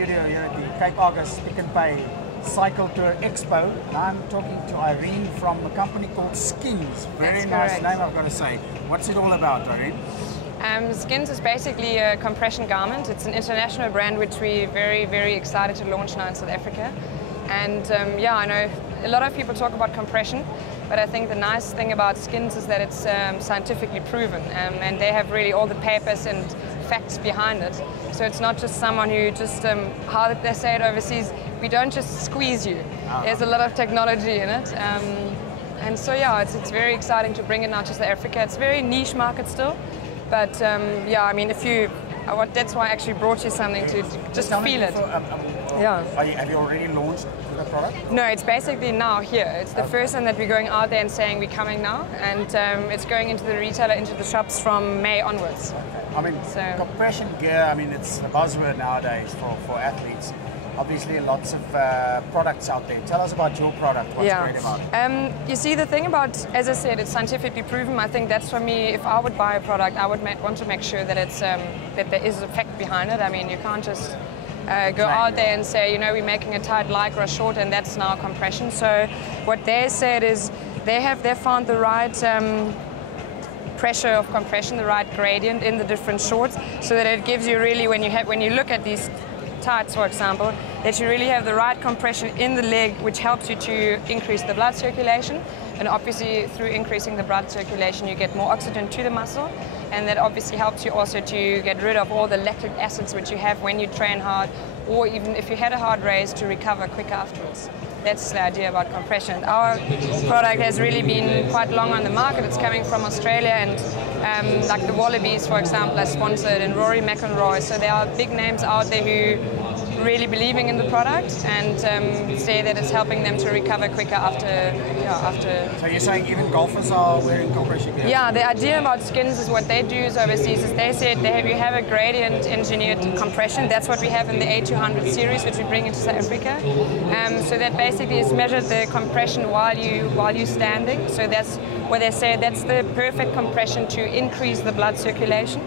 studio here at the Cape August Pick and Pay Cycle Tour Expo, and I'm talking to Irene from a company called Skins. Very nice name, I've got to say. What's it all about, Irene? Skins is basically a compression garment. It's an international brand which we're very, very excited to launch now in South Africa. And yeah, I know a lot of people talk about compression, but I think the nice thing about Skins is that it's scientifically proven, and they have really all the papers and facts behind it. So it's not just someone who just, how they say it overseas, we don't just squeeze you. There's a lot of technology in it. And so yeah, it's very exciting to bring it now to South Africa. It's a very niche market still, but yeah, I mean, that's why I actually brought you something to just feel it. Yeah. Have you already launched the product? No, it's basically now here. It's the first time that we're going out there and saying we're coming now, and it's going into the retailer, into the shops from May onwards. Okay. I mean, compression gear, I mean, it's a buzzword nowadays for athletes. Obviously, lots of products out there. Tell us about your product. What's great about it? You see, the thing about, as I said, it's scientifically proven. I think that's for me. If I would buy a product, I would want to make sure that it's that there is a fact behind it. I mean, you can't just go out there and say, you know, we're making a tight lycra short and that's now compression. So what they said is they found the right pressure of compression, the right gradient in the different shorts, so that it gives you really, when you look at these tights, for example, that you really have the right compression in the leg, which helps you to increase the blood circulation. And obviously, through increasing the blood circulation, you get more oxygen to the muscle, and that obviously helps you also to get rid of all the lactic acids which you have when you train hard, or even if you had a hard race, to recover quicker afterwards. That's the idea about compression. Our product has really been quite long on the market. It's coming from Australia, and like the Wallabies, for example, are sponsored, and Rory McIlroy. So there are big names out there who really believing in the product and say that it's helping them to recover quicker after. So you're saying even golfers are wearing compression gear? Yeah, the idea about Skins is what they do is overseas is they said you have a gradient engineered compression. That's what we have in the A200 series, which we bring into South Africa. So that basically is measured the compression while you're standing. So that's what they say, that's the perfect compression to increase the blood circulation.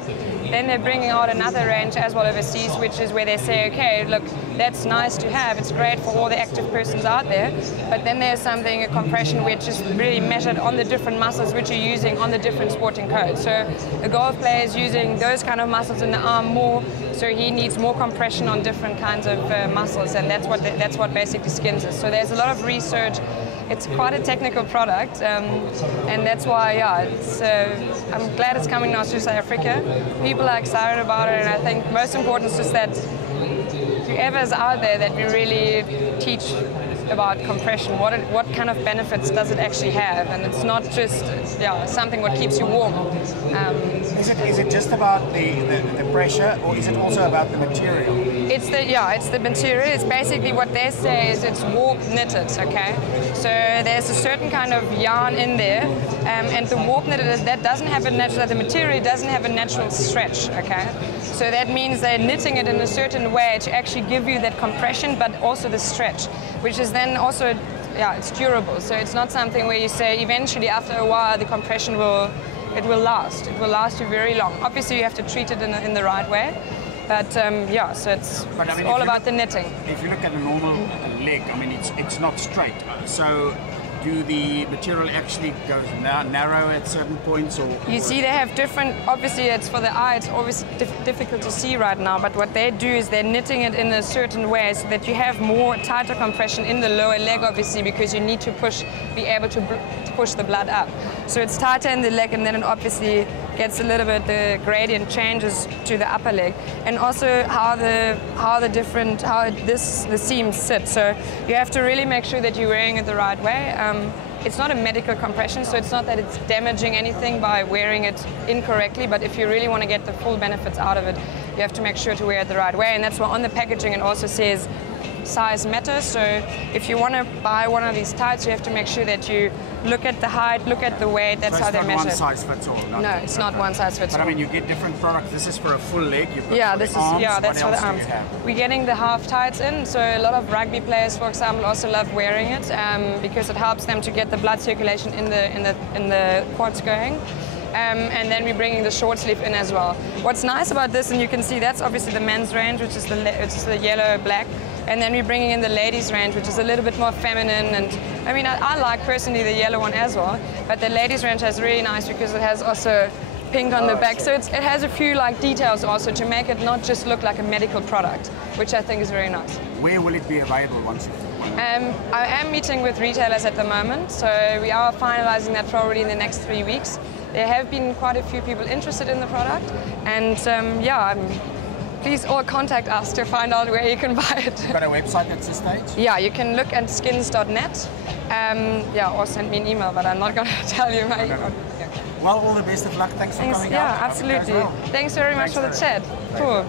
Then they're bringing out another range as well overseas, which is where they say, okay, look, that's nice to have, it's great for all the active persons out there, but then there's something, a compression, which is really measured on the different muscles which you're using on the different sporting codes. So a golf player is using those kind of muscles in the arm more, so he needs more compression on different kinds of muscles, and that's what basically Skins is. So there's a lot of research. It's quite a technical product, and that's why, yeah, I'm glad it's coming now to South Africa. People are excited about it, and I think most important is just that whoever's out there that we really teach about compression, what kind of benefits does it actually have, and it's not just something what keeps you warm. Is it just about the pressure, or is it also about the material? It's the material. It's basically what they say is it's warp knitted, okay? So there's a certain kind of yarn in there, and the warp knitted that doesn't have a natural, the material doesn't have a natural stretch, okay? So that means they're knitting it in a certain way to actually give you that compression, but also the stretch, which is then also, it's durable. So it's not something where you say eventually after a while the compression will last. It will last you very long. Obviously you have to treat it in the right way. But so it's all about the knitting. If you look at a normal leg, I mean, it's not straight. So do the material actually go narrow at certain points, or? You see, they have different. Obviously, it's for the eye. It's always difficult to see right now. But what they do is they're knitting it in a certain way so that you have more tighter compression in the lower leg, obviously, because you need to be able to push the blood up. So it's tighter in the leg, and then it obviously gets a little bit, the gradient changes to the upper leg, and also how the seams sit. So you have to really make sure that you're wearing it the right way. It's not a medical compression, so it's not that it's damaging anything by wearing it incorrectly, but if you really want to get the full benefits out of it, you have to make sure to wear it the right way, and that's why on the packaging it also says size matters. So if you want to buy one of these tights, you have to make sure that you look at the height, look at the weight. That's how they measure. It's not one size fits all. No, it's not one size fits all. But I mean, you get different products. This is for a full leg. You've got that's for the arms. We're getting the half tights in. So a lot of rugby players, for example, also love wearing it because it helps them to get the blood circulation in the quads going. and then we're bringing the short sleeve in as well. What's nice about this, and you can see that's obviously the men's range, which is the yellow black, and then we're bringing in the ladies range, which is a little bit more feminine. And I mean, I like personally the yellow one as well, but the ladies range is really nice because it has also pink on the back, so it has a few like details also to make it not just look like a medical product, which I think is very nice. Where will it be available once you've I am meeting with retailers at the moment, so we are finalizing that probably in the next 3 weeks. There have been quite a few people interested in the product, and please all contact us to find out where you can buy it. You've got a website at this stage? Yeah, you can look at skins.net, or send me an email, but I'm not going to tell you my email. Well, all the best of luck. Thanks for coming out. Yeah, absolutely. Thanks very much for the chat. Cool.